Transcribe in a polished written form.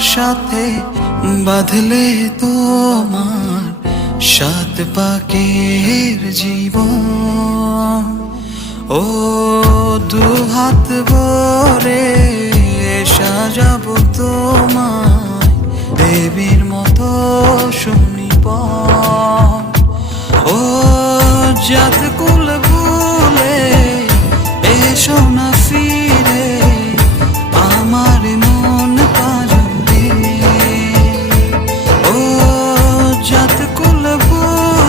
সাথে বাঁধলে তোমার সাত পাকের জীবন। ও দু হাত ভরে সাজাবো তোমায় দেবীর মতো সুনিপন। ও জাত